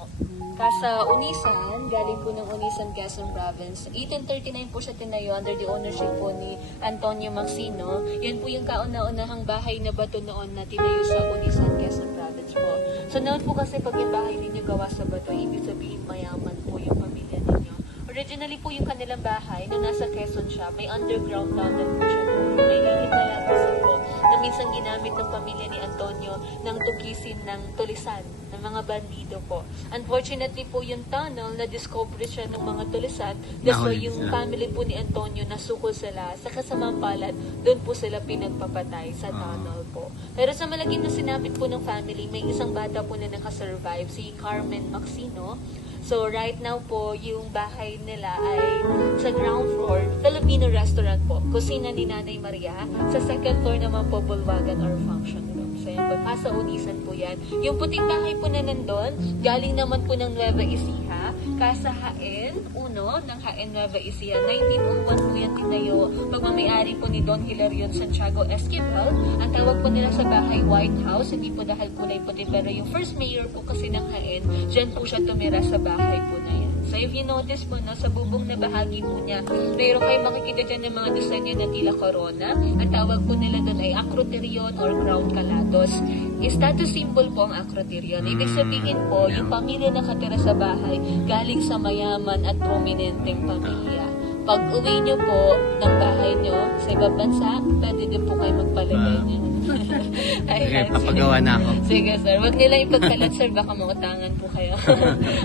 po. Casa Unisan, galing po ng Unisan, Quezon Province. 1839 po siya tinayo under the ownership po ni Antonio Maxino. Yan po yung kauna-unahang bahay na bato noon na tinayo sa Unisan, Quezon Province po. So noon po kasi pag yung bahay ninyo gawa sa bato, ibig sabihin mayaman po yung pamilya ninyo. Originally po yung kanilang bahay, nung nasa Quezon siya, may underground tunnel po siya. May lilit na latasan po na minsan ginamit ng pamilya ni Antonio ng tugisin ng tulisan ng mga bandido po. Unfortunately po yung tunnel, na-discover siya ng mga tulisan. That's why yung family po ni Antonio nasuko sila. Sa kasamang palad, doon po sila pinagpapatay sa tunnel po. Pero sa malagim na sinapit po ng family, may isang bata po na nakasurvive, si Carmen Maxino. So, right now po, yung bahay nila ay sa ground floor, Filipino restaurant po. Kusina ni Nanay Maria. Sa second floor naman po, bulwagan or function room. So, yan po, Casa Unisan po yan. Yung puting bahay po na nandun, galing naman po ng Nueva Ecija. Casa Jaen, uno, ng Jaen Nueva Ecija. 1901 po yan tinayo. Pagmamayari po ni Don Hilarion Santiago Esquivel. Ang tawag po nila sa bahay White House. Hindi po dahil kulay puti, pero yung first mayor po kasi ng Jaen, dyan po siya tumira sa bahay po na yan. So if you notice po, no, sa bubong na bahagi po niya, mayroon kayo makikita dyan ng mga disenyo na tila corona. Ang tawag po nila doon ay acroterion or crown calados. Status symbol po ang acroterion. Ibig sabihin po, yung pamilya na nakatira sa bahay, galing sa mayaman at prominenteng pamilya. Pag uwi nyo po ng bahay nyo sa ibang bansa, pwede din po kayo magpalagay nyo. Ayan, papagawa na ako. Sige sir, wag nila ipagkalat sir, baka mautangan po kayo.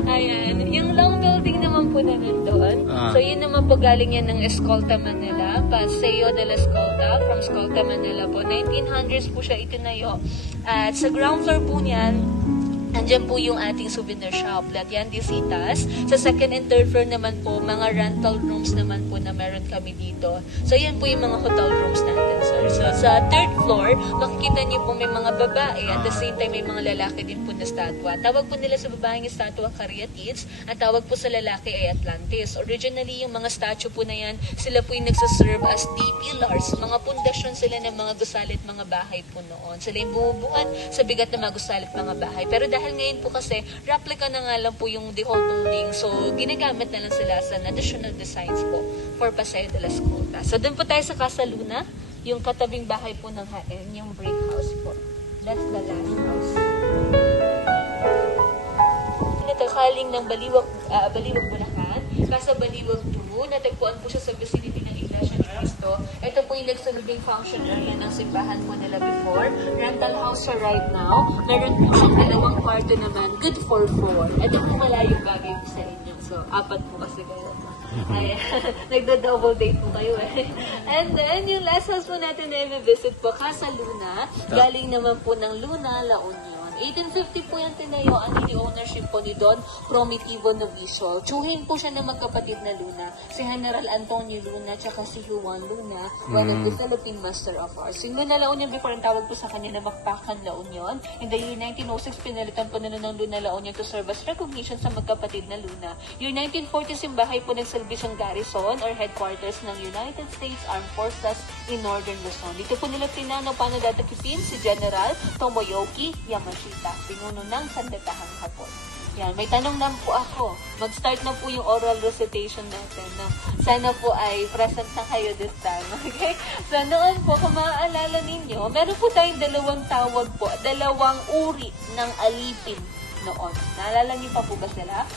Ayan, yung long building naman po na nandun. So yun naman po galing yan ng Escolta Manila, Paseo de la Escolta, from Escolta Manila po. 1900s po siya itinayo. At sa ground floor po niyan, nandiyan po yung ating souvenir shop, Latian de Citas. Sa second and third floor naman po, mga rental rooms naman po na meron kami dito. So, yan po yung mga hotel rooms natin, sir. So, sa third floor, makikita niyo po may mga babae. At the same time, may mga lalaki din po na statwa. Tawag po nila sa babaeng statwa Caryatids. At tawag po sa lalaki ay Atlantis. Originally, yung mga statue po na yan, sila po yung nagsaserve as the pillars. Mga pundasyon sila ng mga gusalit mga bahay po noon. Sila yung bumubuhat sa bigat ng mga gusalit mga bahay. Pero dahil ngayon po kasi, replica na nga lang po yung the whole building. So, ginagamit na lang sila sa additional designs po for Paseo de la Escolta. So, doon po tayo sa Casa Luna, yung katabing bahay po ng Jaen, yung brick house po. That's the last house. Natakaling ng Baliwag, Bulacan, Casa Baliwag 2, natagpuan po siya sa vicinity ng Iglesia ni Cristo. Ito po yung nagsilbing function area ng simbahan po nila before. Rental house siya right now. Meron po siyang dalawang kwarto naman, good for 4. Ito po malayong bagay po sa inyo. So, 4 po kasi kayo. Ayan, nagda-double date po kayo eh. And then, yung last house po natin na i-visit po, Casa Luna. Galing naman po ng Luna, La Union. 1850 po yung tinayo, ang ownership po ni Don Promitivo Novicio. Tsuhin po siya ng magkapatid na Luna. Si General Antonio Luna, tsaka si Juan Luna, one of the Philippine Master of Arts. Yung Luna La Union, before ang tawag po sa kanya na Makpakan La Union. In the year 1906, pinalitan po nila ng Luna La Union to serve as recognition sa magkapatid na Luna. Year 1940, yung bahay po nagsilbi siyang garrison or headquarters ng United States Armed Forces in Northern Luzon. Dito po nila tinanaw paano datakipin si General Tomoyoki Yamashita, pinuno ng Sandatahang Hapon. Yan, may tanong lang po ako. Mag-start na po yung oral recitation natin. No? Sana po ay present na kayo this time. Okay? So, noon po, kung maaalala ninyo, meron po tayong dalawang tawag po, dalawang uri ng alipin noon. Naalala niyo pa po ba sila?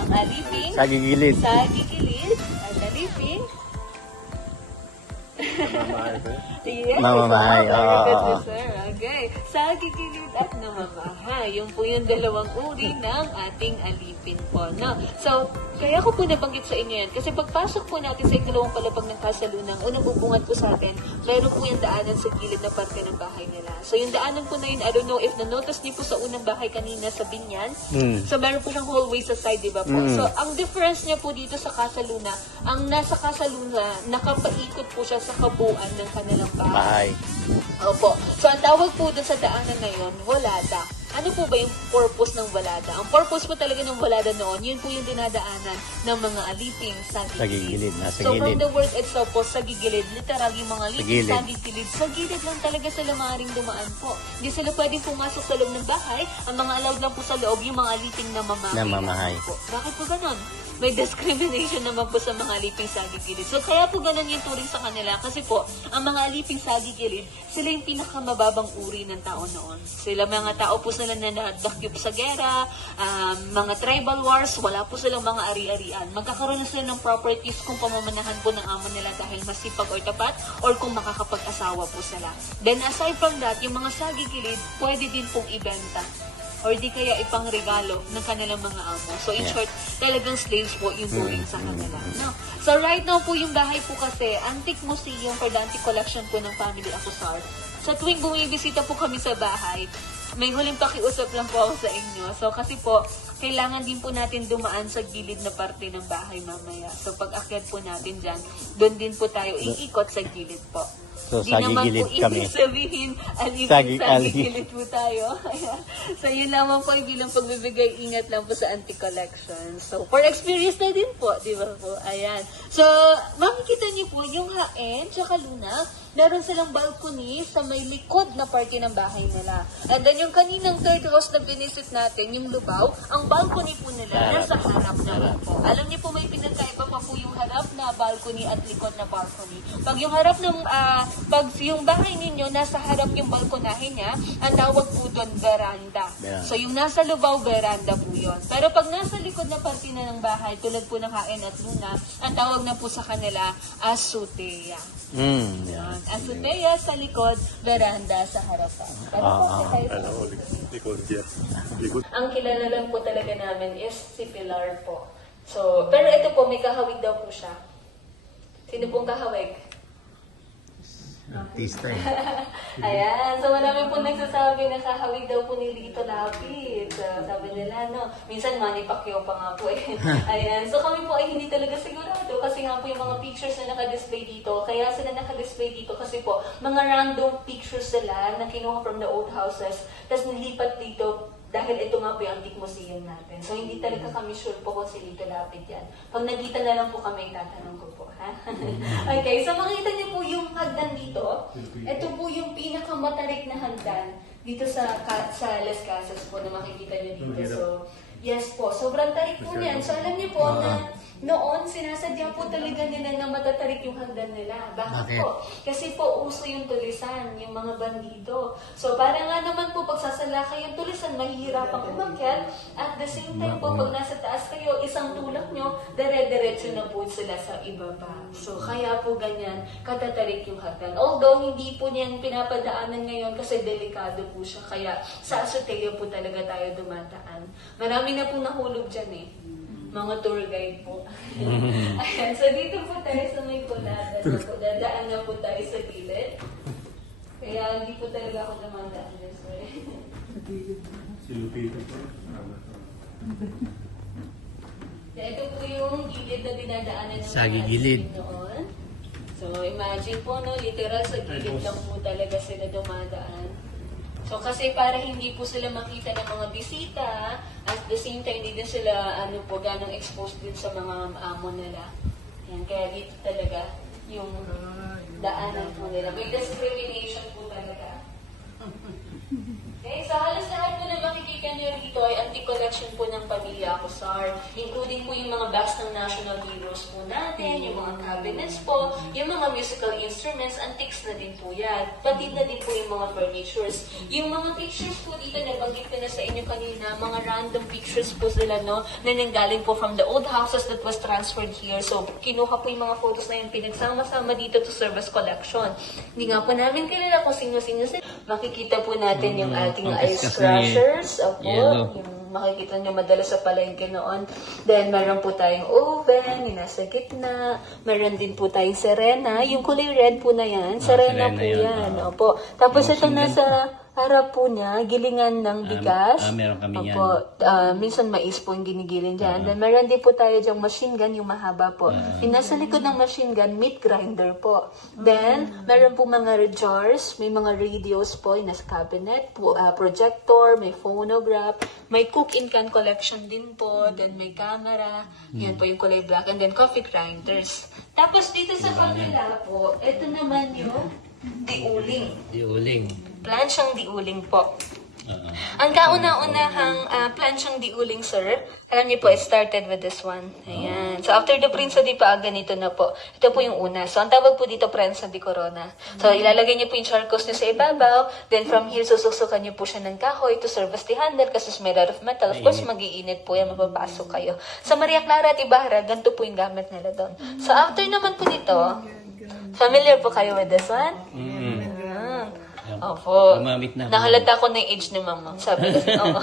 Ang alipin. Sagigilid. Sagigilid. Ang alipin. Yes, Mamamahay. sir. Okay. Sagigilid at namamahay. Yung po yung dalawang uri ng ating alipin po. No? So, kaya ko po nabanggit sa inyo yan. Kasi pagpasok po natin sa ikalawang palapag ng Casa Luna, ang unang bubungat po sa atin, meron po yung daanan sa gilid na parte ng bahay nila. So, yung daanan po na yun, I don't know if na-notice niyo po sa unang bahay kanina sa Binyan. So, meron po siyang hallway sa side, di ba po? So, ang difference niya po dito sa Casa Luna, ang nasa Casa Luna, nakapaikot po siya sa kabuuan ng kanilang bahay. Opo. So, ang tawag po dun sa daanan na yun, Volada. ano po ba yung purpose ng walada? Ang purpose po talaga ng walada noon, yun po yung dinadaanan ng mga aliping sa gilid. Nasa So gilid. from the word itself po, sa gilid, literal yung mga aliping gilid. sa gilid. Sa gilid lang talaga sila maaaring dumaan po. Hindi sila pwedeng pumasok sa loob ng bahay. Ang mga allowed lang po sa loob, yung mga aliping na mamahay. Po. Bakit po ganon? May discrimination naman po sa mga aliping sa gilid. So kaya po ganon yung turing sa kanila. Kasi po, ang mga aliping sa gilid, sila yung pinakamababang uri ng tao noon. Sila mga tao po sila na nadakyop sa gera, mga tribal wars, wala po silang mga ari-arian. Magkakaroon na sila ng properties kung pamamanahan po ng amo nila dahil masipag or tapat or kung makakapag-asawa po sila. Then aside from that, yung mga sagigilid, pwede din pong ibenta or di kaya ipang regalo ng kanilang mga amo. So in short, talagang slaves po yung turing sa kanila. No? So right now po yung bahay po kasi, Antique Museum for the Antique Collection po ng Family Acosar. Sa tuwing bumibisita po kami sa bahay, may huling pakiusap lang po ako sa inyo. So kasi po, kailangan din po natin dumaan sa gilid na parte ng bahay mamaya. So pag akyat po natin dyan, doon din po tayo iikot sa gilid po. So, sagigilid kami. Di naman po ibig sabihin, sagigilid po tayo. So, yun naman po ay bilang pagbibigay ingat lang po sa antique collection. So, for experience na din po, di ba po? Ayan. So, makikita niyo po yung haen, tsaka luna, meron silang balcony sa may likod na parte ng bahay nila. And then, yung kaninang third house na binisit natin, yung lubaw, ang balcony po nila nasa harap naman po. Alam niyo po, may pinagkaiba pa po yung harap na balcony at likod na balcony. Pag yung harap ng pag yung bahay ninyo, nasa harap yung balkonahe niya, ang tawag po doon, veranda. So, yung nasa lubaw, veranda po yun. Pero pag nasa likod na parte na ng bahay, tulad po ng haen at luna, ang tawag na po sa kanila, azotea. Azotea sa likod, veranda sa harapan. Pero po, ang kilala lang po talaga namin is si Pilar po. So, pero ito po, may kahawig daw po siya. Sino pong kahawig? Artista Ayan. So, marami po nagsasabi na kahawig daw po ni Lito Lapid. So, sabi nila, no? Minsan, Manny Pacquiao pa nga po eh. Ayan. So, kami po ay hindi talaga sigurado kasi nga po yung mga pictures na naka-display dito. Kaya sila naka-display dito kasi po, mga random pictures sila na kinuha from the old houses. Tapos nilipat dito dahil ito nga po yung antique museum natin. So, hindi talaga kami sure po kung si Lito Lapid yan. Pag nakita na lang po kami, tatanong ko po, ha? Okay, so makita niyo po yung hagdan dito. Ito po yung pinakamatarik na hagdan dito sa Las Casas po na makikita niyo dito. So, yes po, sobrang tarik po niyan. So, alam niyo po na noon, sinasadya po talaga nila na matatarik yung hagdan nila. Bakit po? Kasi po, uso yung tulisan, yung mga bandido. So, para nga naman po, pag sasalakay yung tulisan, mahihirapang umakyat. At the same time po, pag nasa taas kayo, isang tulak nyo, dire-diretso na po sila sa ibaba. So, kaya po ganyan, katatarik yung hagdan. Although, hindi po niyan pinapadaanan ngayon kasi delikado po siya. Kaya, sa azotea po talaga tayo dumataan. Marami na po nahulog dyan eh. Mga tour guide po. Ayan, so dito po tayo sa may kulada. So, dadaan na po tayo sa gilid. Kaya hindi po talaga ako dumadaan this way. Si Lupita po. Ito po yung gilid na dinadaanan ng Sagigilid. noon. So imagine po, no, literal sa gilid lang po talaga sila dumadaan. So, kasi para hindi po sila makita ng mga bisita, at the same time, hindi din sila, ganong exposed din sa mga amo nila. Yan, kaya dito talaga yung daanan po nila. May discrimination po talaga. Okay, so halos lahat po na makikita nyo rito ay antique collection po ng Pamilya Acosar, including po yung mga bust ng national heroes po natin, yung mga cabinets po, yung mga musical instruments, antiques na din po yan. Pati na din po yung mga furnitures. Yung mga pictures po dito, nabanggit ko na sa inyo kanina, mga random pictures po sila, no, na nanggaling po from the old houses that was transferred here. So, kinuha po yung mga photos na yun, pinagsama-sama dito to serve as collection. Hindi nga po namin kilala kung sino-sino sila. Makikita po natin yung ating ice crushers. Opo, yung makikita nyo madalas sa palengke noon. Then, meron po tayong oven, yung nasa gitna. Meron din po tayong Serena. Yung kulay red po na yan. Serena po yan. Opo. Tapos ito nasa para po niya gilingan ng bigas. Meron kami yan. Opo, minsan mais po yung ginigilin dyan. Then meron din po tayo dyang machine gun, yung mahaba po. Yung nasa likod ng machine gun, meat grinder po. Then, meron po mga jars, may mga radios po, yung nasa cabinet, projector, may phonograph, may cook-in can collection din po, then may camera, yun po yung kulay black, and then coffee grinders. Tapos dito sa kabila po, ito naman yung diuling. Diuling. Plansyang diuling po. Ang kauna-unahang plansyang diuling, sir, alam niyo po, it started with this one. Ayan. So, after the prensa di pa, ganito na po. Ito po yung una. So, ang tawag po dito, prensa di corona. So, ilalagay niyo po yung charcoals niyo sa ibabaw. Then, from here, sususukan niyo po siya ng kahoy to serve as the handle kasi it's made out of metal. Of course, mag-iinit po yan, mapapasok kayo. Sa Maria Clara at Ibarra, ganito po yung gamit nila doon. So, after naman po dito, familiar po kayo with this one? Opo. Gumamit na. Nahalata ko na yung age ni mama. Sabi ko, oo.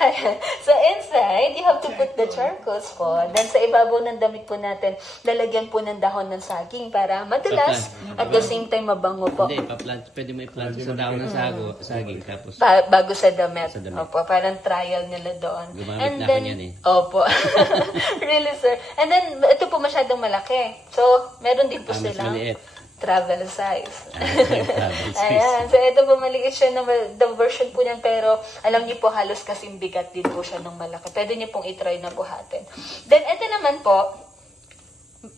Ayan. So, inside, you have to put the charcoals po. Then, sa ibabaw ng damit po natin, lalagyan po ng dahon ng saging para madulas at the same time mabango po. Hindi, pwede mo i-plant sa dahon ng saging. Tapos, Bago sa damit. Sa damit. Opo, parang trial nila doon. Gumamit na ako niyan eh. Opo. Really, sir. And then, ito po masyadong malaki. So, meron din po mas silang maliit. travel size. Travel size. Ayan. So, ito po maliit siya na the version po niyan, pero alam niyo po, halos kasing bigat din po siya ng malaki. Pwede niyo pong itry na buhatin. Then, ito naman po,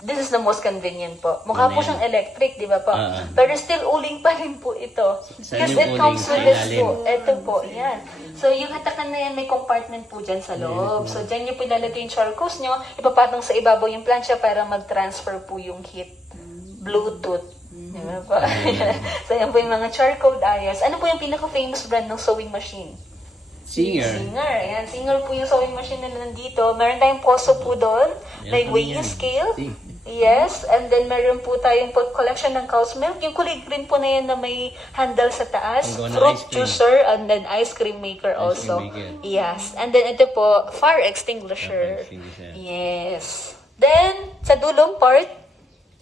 this is the most convenient po. Mukha po siyang electric, di ba po? Pero still uling pa rin po ito. Saan Because yung it comes uling? with this Ilalim? po. Ito po, yan. So, yung hatakan na yan, may compartment po dyan sa loob. So, dyan niyo po ilalagay yung charcoals niyo, ipapatong sa ibabaw yung plancha para mag-transfer po yung heat. Bluetooth. Diba po? So, yan po yung mga charcoal irons. Ano po yung pinaka-famous brand ng sewing machine? Singer. Singer. Ayan, Singer po yung sewing machine na nandito. Meron tayong poso po doon. May weighing scale. Yes. And then, meron po tayong collection ng cow's milk. Yung kulay green po na yan na may handle sa taas. Fruit juicer and then ice cream maker also. Yes. And then, ito po, fire extinguisher. Yes. Then, sa dulong part,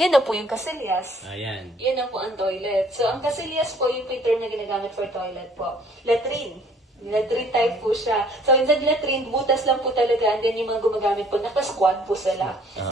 yan na po yung kasilyas. Ayan. Yan na po ang toilet. So, ang kasilyas po, yung term na ginagamit for toilet po. Latrine. Latrine type po siya. So, inside latrine, butas lang po talaga. And then yung mga gumagamit po, naka-squat po sila. Yan.